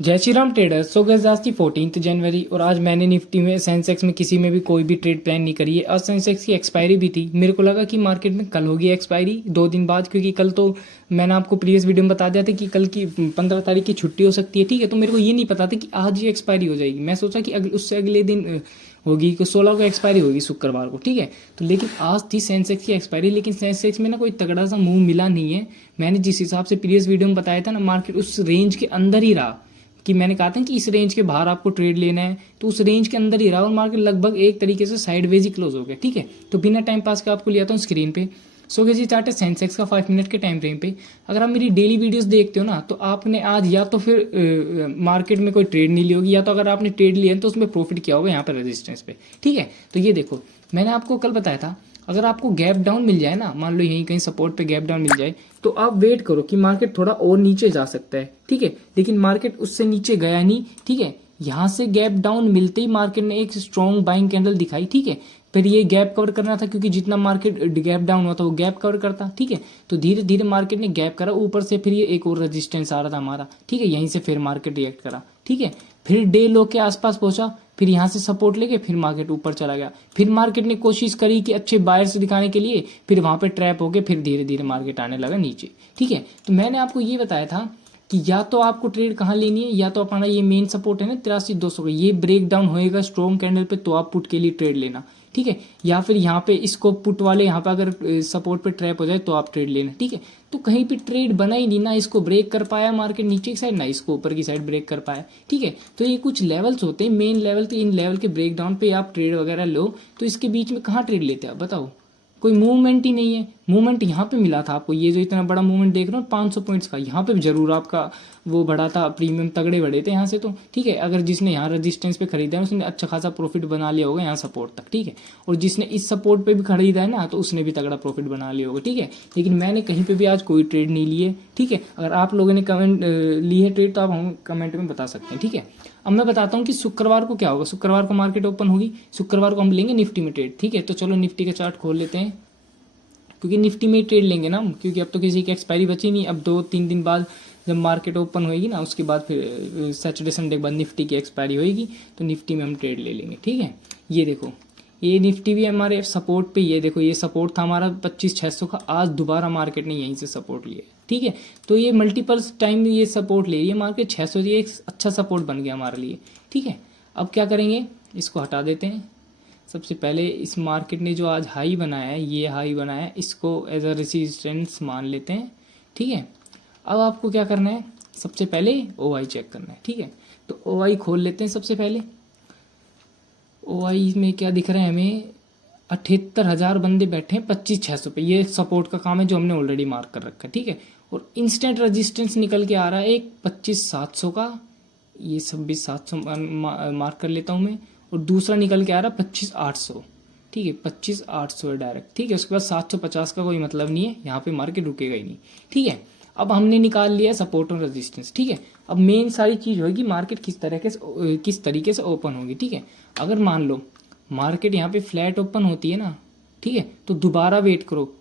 जय श्री राम ट्रेडर्स। सो गैस आज थी 14 जनवरी और आज मैंने निफ्टी में सेंसेक्स में किसी में भी कोई भी ट्रेड प्लान नहीं करी है। आज सेंसेक्स की एक्सपायरी भी थी। मेरे को लगा कि मार्केट में कल होगी एक्सपायरी 2 दिन बाद, क्योंकि कल तो मैंने आपको प्रीवियस वीडियो में बता दिया था कि कल की 15 तारीख की छुट्टी हो सकती है। ठीक है, तो मेरे को ये नहीं पता था कि आज ही एक्सपायरी हो जाएगी। मैं सोचा कि उससे अगले दिन होगी, कि 16 को एक्सपायरी होगी शुक्रवार को। ठीक है, तो लेकिन आज थी सेंसेक्स की एक्सपायरी, लेकिन सेंसेक्स में ना कोई तगड़ा सा मूव मिला नहीं है। मैंने जिस हिसाब से प्रीवियस वीडियो में बताया था ना, मार्केट उस रेंज के अंदर ही रहा कि मैंने कहा था कि इस रेंज के बाहर आपको ट्रेड लेना है, तो उस रेंज के अंदर ही रहा और मार्केट लगभग एक तरीके से साइडवेज ही क्लोज हो गया। ठीक है, तो बिना टाइम पास के आपको लिया था स्क्रीन पे। सो ये चार्ट है सेंसेक्स का 5 मिनट के टाइम फ्रेम पे। अगर आप मेरी डेली वीडियोस देखते हो ना, तो आपने आज या तो फिर मार्केट में कोई ट्रेड नहीं ली होगी, या तो अगर आपने ट्रेड लिया है तो उसमें प्रॉफिट किया होगा यहाँ पर रेजिस्टेंस पे। ठीक है, तो ये देखो मैंने आपको कल बताया था, अगर आपको गैप डाउन मिल जाए ना, मान लो यहीं कहीं सपोर्ट पे गैप डाउन मिल जाए, तो आप वेट करो कि मार्केट थोड़ा और नीचे जा सकता है। ठीक है, लेकिन मार्केट उससे नीचे गया नहीं। ठीक है, यहाँ से गैप डाउन मिलते ही मार्केट ने एक स्ट्रॉन्ग बाइंग कैंडल दिखाई। ठीक है, फिर ये गैप कवर करना था, क्योंकि जितना मार्केट गैप डाउन हुआ था वो गैप कवर करता। ठीक है, तो धीरे धीरे मार्केट ने गैप करा ऊपर से, फिर ये एक और रेजिस्टेंस आ रहा था हमारा। ठीक है, यहीं से फिर मार्केट रिएक्ट करा। ठीक है, फिर डे लो के आसपास पहुंचा, फिर यहाँ से सपोर्ट लेके फिर मार्केट ऊपर चला गया। फिर मार्केट ने कोशिश करी कि अच्छे बायर्स दिखाने के लिए, फिर वहां पे ट्रैप होके फिर धीरे धीरे मार्केट आने लगा नीचे। ठीक है, तो मैंने आपको ये बताया था कि या तो आपको ट्रेड कहाँ लेनी है, या तो अपना ये मेन सपोर्ट है ना 83,200 का, ये ब्रेक डाउन होएगा स्ट्रॉन्ग कैंडल पे, तो आप पुट के लिए ट्रेड लेना। ठीक है, या फिर यहाँ पे इसको पुट वाले यहाँ पे अगर सपोर्ट पे ट्रैप हो जाए तो आप ट्रेड लेना। ठीक है, तो कहीं पे ट्रेड बना ही नहीं, ना इसको ब्रेक कर पाया मार्केट नीचे की साइड, ना इसको ऊपर की साइड ब्रेक कर पाया। ठीक है, तो ये कुछ लेवल्स होते हैं मेन लेवल, तो इन लेवल के ब्रेक डाउन पे आप ट्रेड वगैरह लो, तो इसके बीच में कहाँ ट्रेड लेते हैं आप बताओ? कोई मूवमेंट ही नहीं है। मूवमेंट यहाँ पे मिला था आपको, ये जो इतना बड़ा मूवमेंट देख रहे हो 500 पॉइंट्स का, यहाँ पे जरूर आपका वो बढ़ा था, प्रीमियम तगड़े बढ़े थे यहाँ से तो। ठीक है, अगर जिसने यहाँ रेजिस्टेंस पे खरीदा है उसने अच्छा खासा प्रॉफिट बना लिया होगा यहाँ सपोर्ट तक। ठीक है, और जिसने इस सपोर्ट पे भी खरीदा है ना, तो उसने भी तगड़ा प्रॉफिट बना लिया होगा। ठीक है, लेकिन मैंने कहीं पे भी आज कोई ट्रेड नहीं ली है। ठीक है, अगर आप लोगों ने कमेंट ली है ट्रेड तो आप हम कमेंट में बता सकते हैं। ठीक है, अब मैं बताता हूँ कि शुक्रवार को क्या होगा। शुक्रवार को मार्केट ओपन होगी, शुक्रवार को हम लेंगे निफ्टी में ट्रेड। ठीक है, तो चलो निफ्टी का चार्ट खोल लेते हैं, क्योंकि निफ्टी में ही ट्रेड लेंगे ना हम, क्योंकि अब तो किसी की एक्सपायरी बची नहीं। अब 2-3 दिन बाद जब मार्केट ओपन होएगी ना, उसके बाद फिर सैटरडे संडे के बाद निफ्टी की एक्सपायरी होएगी, तो निफ्टी में हम ट्रेड ले लेंगे। ठीक है, ये देखो ये निफ्टी भी हमारे सपोर्ट पे, ये देखो ये सपोर्ट था हमारा 25,600 का, आज दोबारा मार्केट ने यहीं से सपोर्ट लिया। ठीक है, तो ये मल्टीपल्स टाइम ये सपोर्ट ले रही है मार्केट 600, ये एक अच्छा सपोर्ट बन गया हमारे लिए। ठीक है, अब क्या करेंगे, इसको हटा देते हैं। सबसे पहले इस मार्केट ने जो आज हाई बनाया है, ये हाई बनाया है, इसको एज अ रेजिस्टेंस मान लेते हैं। ठीक है, अब आपको क्या करना है, सबसे पहले ओआई चेक करना है। ठीक है, तो ओआई खोल लेते हैं। सबसे पहले ओआई में क्या दिख रहा है हमें, 78,000 बंदे बैठे हैं 25,600 पे, ये सपोर्ट का काम है जो हमने ऑलरेडी मार्क कर रखा है। ठीक है, और इंस्टेंट रेजिस्टेंस निकल के आ रहा है एक 25,700 का, ये 26,700 मार्क कर लेता हूँ मैं, और दूसरा निकल के आ रहा है 25,800। ठीक है, 25,800 है डायरेक्ट। ठीक है, उसके बाद 750 का कोई मतलब नहीं है, यहाँ पे मार्केट रुकेगा ही नहीं। ठीक है, अब हमने निकाल लिया सपोर्ट और रेजिस्टेंस। ठीक है, अब मेन सारी चीज होगी मार्केट किस तरीके से ओपन होगी। ठीक है, अगर मान लो मार्केट यहाँ पे फ्लैट ओपन होती है ना, ठीक है, तो दोबारा वेट करो,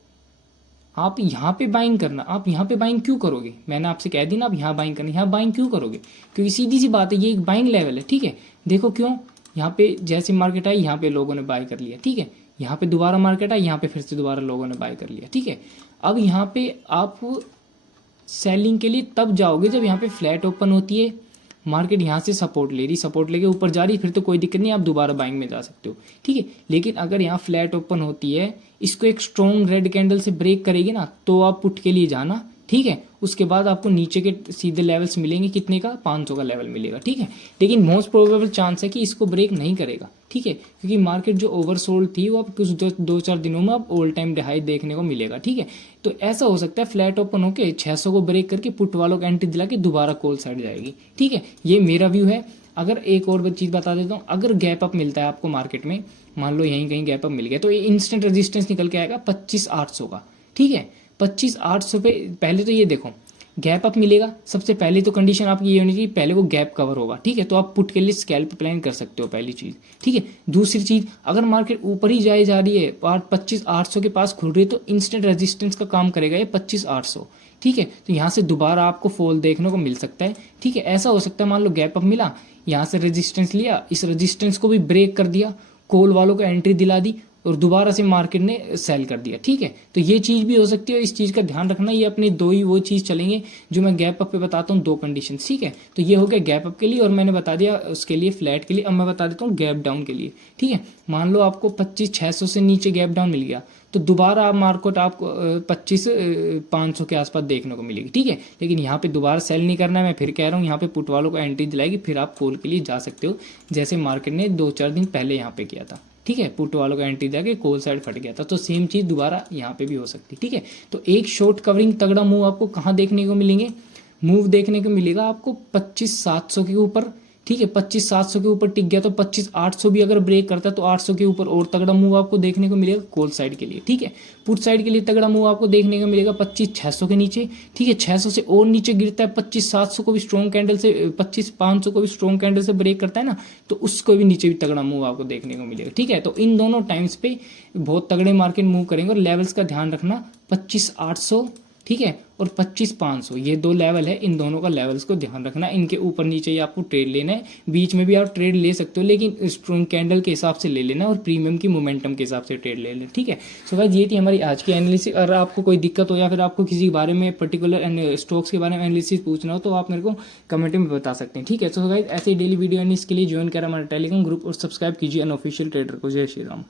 आप यहाँ पे बाइंग करना। आप यहाँ पे बाइंग क्यों करोगे, मैंने आपसे कह दी ना, आप यहाँ बाइंग करना। यहाँ बाइंग क्यों करोगे, क्योंकि सीधी सी बात है, ये एक बाइंग लेवल है। ठीक है, देखो क्यों, यहाँ पे जैसे मार्केट आई, यहाँ पे लोगों ने बाय कर लिया। ठीक है, यहाँ पे दोबारा मार्केट आई, यहाँ पे फिर से दोबारा लोगों ने बाय कर लिया। ठीक है, अब यहाँ पे आप सेलिंग के लिए तब जाओगे जब यहाँ पे फ्लैट ओपन होती है, मार्केट यहाँ से सपोर्ट ले रही, सपोर्ट लेके ऊपर जा रही, फिर तो कोई दिक्कत नहीं, आप दोबारा बाइंग में जा सकते हो। ठीक है, लेकिन अगर यहाँ फ्लैट ओपन होती है, इसको एक स्ट्रॉन्ग रेड कैंडल से ब्रेक करेगी ना, तो आप पुट के लिए जाना। ठीक है, उसके बाद आपको नीचे के सीधे लेवल्स मिलेंगे, कितने का, 500 का लेवल मिलेगा। ठीक है, लेकिन मोस्ट प्रोबेबल चांस है कि इसको ब्रेक नहीं करेगा। ठीक है, क्योंकि मार्केट जो ओवरसोल्ड थी वो अब कुछ 2-4 दिनों में अब ऑल टाइम हाई देखने को मिलेगा। ठीक है, तो ऐसा हो सकता है फ्लैट ओपन होकर 600 को ब्रेक करके पुट वालों को एंट्री दिला के दोबारा कॉल साइड जाएगी। ठीक है, ये मेरा व्यू है। अगर एक और चीज बता देता हूँ, अगर गैप अप मिलता है आपको मार्केट में, मान लो यहीं कहीं गैप अप मिल गया, तो ये इंस्टेंट रेजिस्टेंस निकल के आएगा 25,800 का। ठीक है, 25,800 पे पहले तो ये देखो गैप अप मिलेगा, सबसे पहले तो कंडीशन आपकी ये होनी चाहिए, पहले वो गैप कवर होगा। ठीक है, तो आप पुट के लिए स्कैल्प प्लान कर सकते हो, पहली चीज। ठीक है, दूसरी चीज, अगर मार्केट ऊपर ही जाए जा रही है और 25,800 के पास खुल रही है, तो इंस्टेंट रेजिस्टेंस का काम करेगा ये 25,800। ठीक है। तो यहाँ से दोबारा आपको फॉल देखने को मिल सकता है, ठीक है। ऐसा हो सकता है मान लो गैप अप मिला, यहाँ से रेजिस्टेंस लिया, इस रेजिस्टेंस को भी ब्रेक कर दिया, कॉल वालों को एंट्री दिला दी और दोबारा से मार्केट ने सेल कर दिया, ठीक है। तो ये चीज़ भी हो सकती है, इस चीज़ का ध्यान रखना। ये अपनी दो ही वो चीज़ चलेंगे जो मैं गैप अप पे बताता हूँ, दो कंडीशन, ठीक है। तो ये हो गया गैप अप के लिए और मैंने बता दिया उसके लिए फ्लैट के लिए। अब मैं बता देता हूँ गैप डाउन के लिए, ठीक है। मान लो आपको 25,600 से नीचे गैप डाउन मिल गया तो दोबारा आप मार्केट आपको 25,500 के आसपास देखने को मिलेगी, ठीक है। लेकिन यहाँ पे दोबारा सेल नहीं करना है, मैं फिर कह रहा हूँ, यहाँ पे पुट वालों को एंट्री दिलाएगी, फिर आप कॉल के लिए जा सकते हो, जैसे मार्केट ने 2-4 दिन पहले यहाँ पे किया था, ठीक है। पुट वालों को एंट्री दिया कि कॉल साइड फट गया था, तो सेम चीज़ दोबारा यहाँ पे भी हो सकती है, ठीक है। तो एक शॉर्ट कवरिंग तगड़ा मूव आपको कहाँ देखने को मिलेंगे, मूव देखने को मिलेगा आपको 25,700 के ऊपर, ठीक है। 25,700 के ऊपर टिक गया तो 25,800 भी अगर ब्रेक करता है तो 800 के ऊपर और तगड़ा मूव आपको देखने को मिलेगा कॉल साइड के लिए, ठीक है। पुट साइड के लिए तगड़ा मूव आपको देखने को मिलेगा 25,600 के नीचे, ठीक है। 600 से और नीचे गिरता है, 25,700 को भी स्ट्रॉन्ग कैंडल से, 25,500 को भी स्ट्रॉन्ग कैंडल से ब्रेक करता है ना, तो उसको भी नीचे भी तगड़ा मूव आपको देखने को मिलेगा, ठीक है। तो इन दोनों टाइम्स पे बहुत तगड़े मार्केट मूव करेंगे और लेवल्स का ध्यान रखना, 25,800, ठीक है, और 25,500, ये दो लेवल है, इन दोनों का लेवल्स को ध्यान रखना। इनके ऊपर नीचे ही आपको ट्रेड लेना है, बीच में भी आप ट्रेड ले सकते हो लेकिन स्ट्रॉन्ग कैंडल के हिसाब से ले लेना और प्रीमियम की मोमेंटम के हिसाब से ट्रेड ले लेना, ठीक है। सो गाइस ये थी हमारी आज की एनालिसिस। अगर आपको कोई दिक्कत हो या फिर आपको किसी बारे में पर्टिकुलर स्टॉक्स के बारे में एनालिसिस पूछना हो तो आप मेरे को कमेंट में बता सकते हैं, ठीक है। सो गाइस ऐसे ही डेली वीडियो एनालिसिस के लिए ज्वाइन करें हमारा टेलीग्राम ग्रुप और सब्सक्राइब कीजिए अनऑफिशियल ट्रेडर को। जय श्री राम।